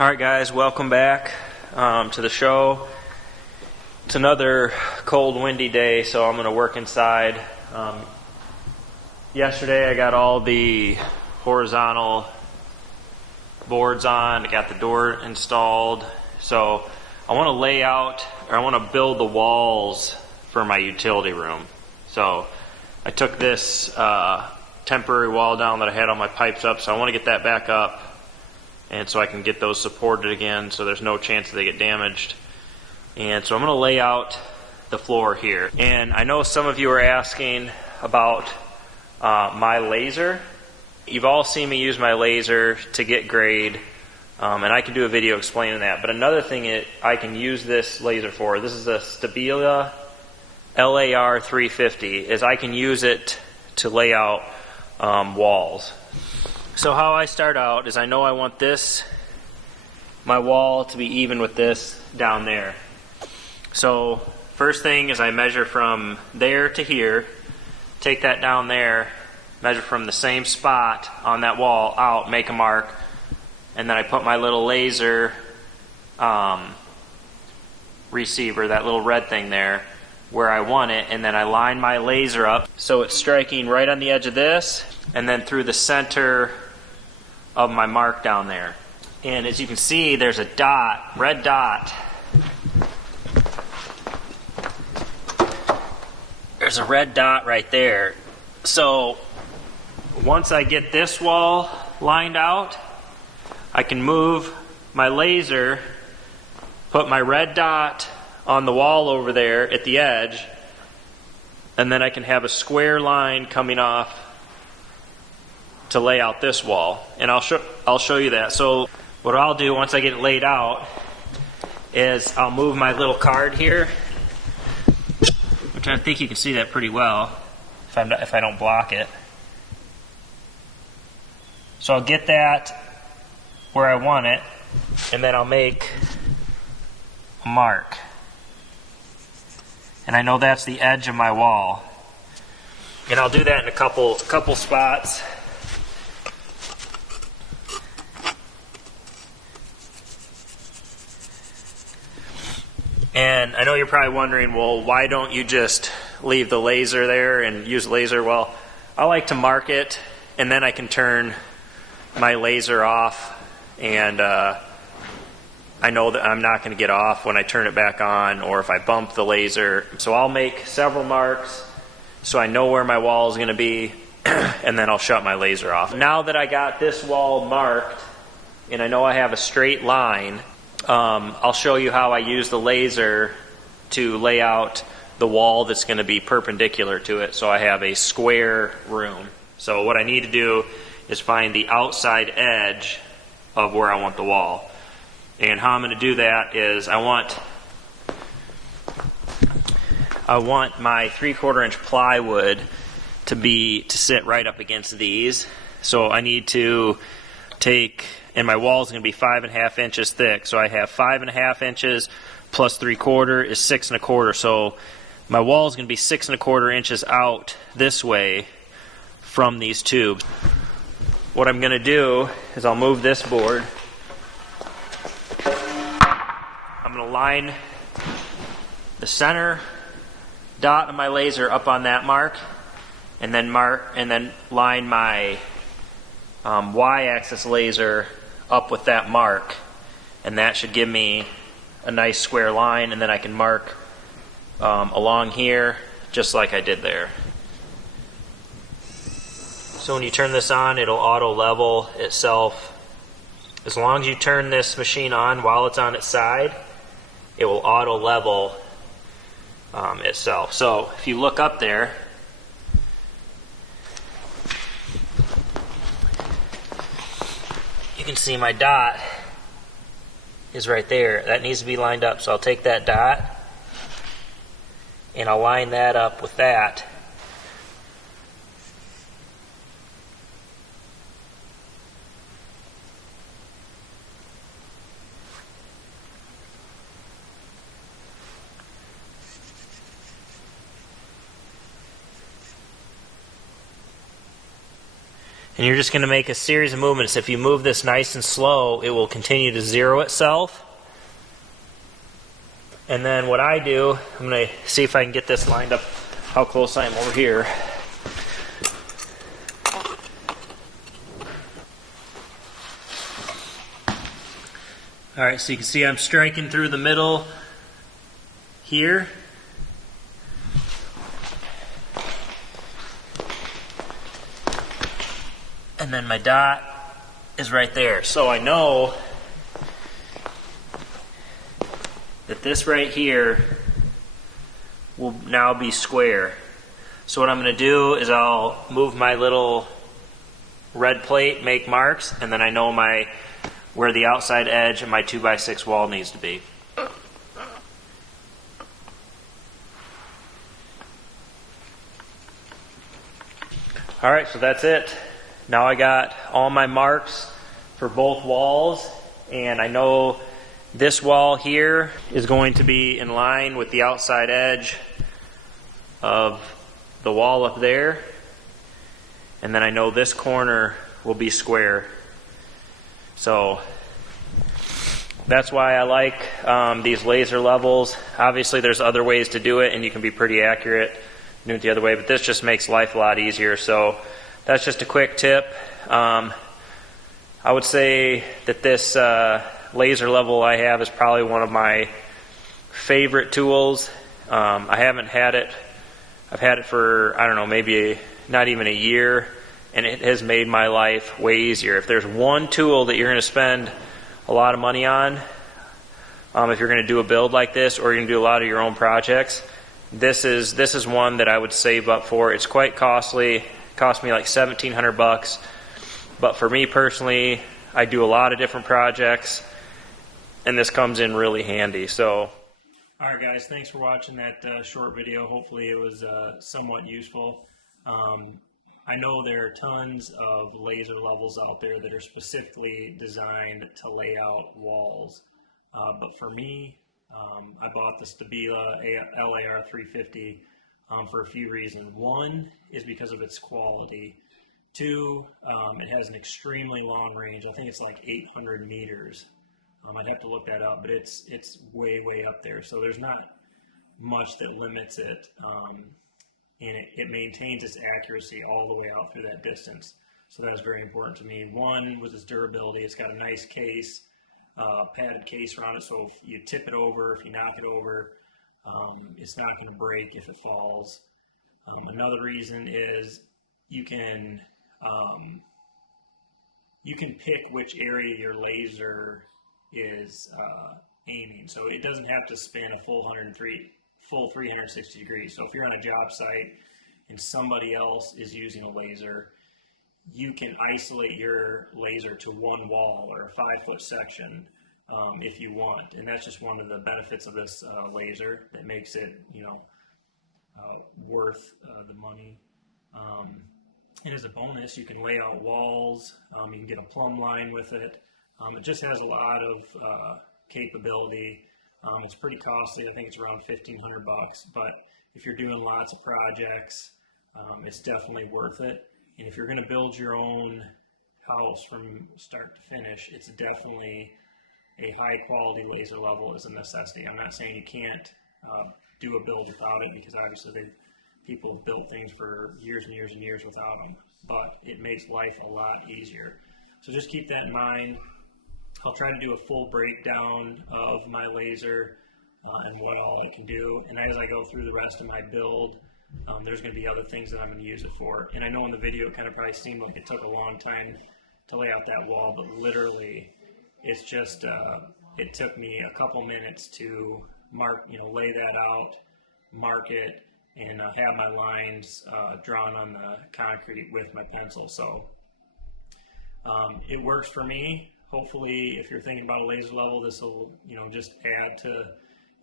Alright guys, welcome back to the show. It's another cold, windy day, so I'm going to work inside. Yesterday I got all the horizontal boards on, I got the door installed, so I want to lay out, or I want to build the walls for my utility room. So I took this temporary wall down that I had all my pipes up, so I want to get that back up. And so I can get those supported again so there's no chance that they get damaged. And so I'm going to lay out the floor here. And I know some of you are asking about my laser. You've all seen me use my laser to get grade, and I can do a video explaining that. But another thing I can use this laser for, this is a Stabila LAR 350, is I can use it to lay out walls. So how I start out is I know I want my wall to be even with this down there. So first thing is I measure from there to here, take that down there, measure from the same spot on that wall out, make a mark, and then I put my little laser receiver, that little red thing there, where I want it, and then I line my laser up so it's striking right on the edge of this, and then through the center of my mark down there. And as you can see, there's a dot, red dot. There's a red dot right there. So once I get this wall lined out, I can move my laser, put my red dot on the wall over there at the edge, and then I can have a square line coming off to lay out this wall, and I'll show you that. So what I'll do once I get it laid out is I'll move my little card here, which I think you can see that pretty well if I don't block it. So I'll get that where I want it, and then I'll make a mark, and I know that's the edge of my wall, and I'll do that in a couple spots. And I know you're probably wondering, well, why don't you just leave the laser there and use the laser? Well, I like to mark it, and then I can turn my laser off, and I know that I'm not going to get off when I turn it back on, or if I bump the laser. So I'll make several marks so I know where my wall is going to be, and then I'll shut my laser off. Now that I got this wall marked, and I know I have a straight line, I'll show you how I use the laser to lay out the wall that's going to be perpendicular to it, so I have a square room. So what I need to do is find the outside edge of where I want the wall. And how I'm going to do that is I want my 3/4 inch plywood to sit right up against these. So I need to take, and my wall is going to be 5.5 inches thick. So I have 5.5 inches plus 3/4 is 6 1/4. So my wall is going to be 6 1/4 inches out this way from these tubes. What I'm going to do is I'll move this board. I'm going to line the center dot of my laser up on that mark, and then line my y-axis laser up with that mark, and that should give me a nice square line, and then I can mark along here just like I did there. So when you turn this on, it'll auto level itself. As long as you turn this machine on while it's on its side, it will auto level itself. So if you look up there, you can see my dot is right there. That needs to be lined up. So I'll take that dot and I'll line that up with that. And you're just going to make a series of movements. If you move this nice and slow, it will continue to zero itself. And then what I do, I'm going to see if I can get this lined up how close I am over here. Alright, so you can see I'm striking through the middle here. And then my dot is right there. So I know that this right here will now be square. So what I'm going to do is I'll move my little red plate, make marks, and then I know where the outside edge of my 2x6 wall needs to be. Alright, so that's it. Now I got all my marks for both walls, and I know this wall here is going to be in line with the outside edge of the wall up there, and then I know this corner will be square. So that's why I like these laser levels. Obviously there's other ways to do it, and you can be pretty accurate doing it the other way, but this just makes life a lot easier. So that's just a quick tip. I would say that this laser level I have is probably one of my favorite tools. I haven't had it. I've had it for, I don't know, maybe not even a year, and it has made my life way easier. If there's one tool that you're going to spend a lot of money on, if you're going to do a build like this, or you're going to do a lot of your own projects, this is one that I would save up for. It's quite costly. It cost me like $1,700, but for me personally, I do a lot of different projects, and this comes in really handy. So, alright guys, thanks for watching that short video. Hopefully it was somewhat useful. I know there are tons of laser levels out there that are specifically designed to lay out walls, but for me, I bought the Stabila LAR 350 for a few reasons. One is because of its quality. Two, it has an extremely long range. I think it's like 800 meters. I'd have to look that up, but it's way up there. So there's not much that limits it, and it maintains its accuracy all the way out through that distance. So that's very important to me. One was its durability. It's got a nice case, padded case around it, so if you tip it over, if you knock it over, it's not going to break if it falls. Another reason is you can pick which area your laser is aiming, so it doesn't have to spin a full 360 degrees. So if you're on a job site and somebody else is using a laser, you can isolate your laser to one wall or a 5-foot section if you want, and that's just one of the benefits of this laser that makes it, worth the money. And as a bonus, you can lay out walls. You can get a plumb line with it. It just has a lot of capability. It's pretty costly. I think it's around $1,500, but if you're doing lots of projects, it's definitely worth it. And if you're going to build your own house from start to finish, it's definitely a high quality laser level is a necessity. I'm not saying you can't do a build without it, because obviously people have built things for years and years and years without them, but it makes life a lot easier. So just keep that in mind. I'll try to do a full breakdown of my laser and what all it can do, and as I go through the rest of my build, there's going to be other things that I'm going to use it for. And I know in the video it kind of probably seemed like it took a long time to lay out that wall, but literally it's just it took me a couple minutes to lay that out, mark it, and have my lines drawn on the concrete with my pencil. So it works for me. Hopefully, if you're thinking about a laser level, this will just add to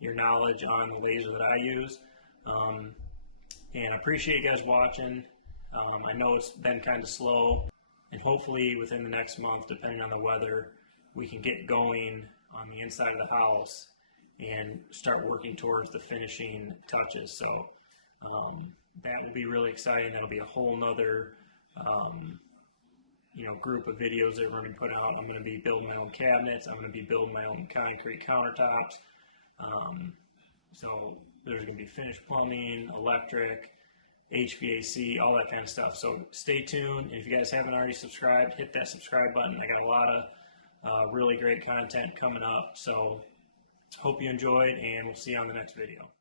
your knowledge on the laser that I use. And I appreciate you guys watching. I know it's been kind of slow, and hopefully within the next month, depending on the weather, we can get going on the inside of the house and start working towards the finishing touches. So that will be really exciting. That'll be a whole nother group of videos that we're going to put out. I'm going to be building my own cabinets. I'm going to be building my own concrete countertops. So there's going to be finished plumbing, electric, HVAC, all that kind of stuff. So stay tuned. If you guys haven't already subscribed, hit that subscribe button. I got a lot of really great content coming up. So hope you enjoyed, and we'll see you on the next video.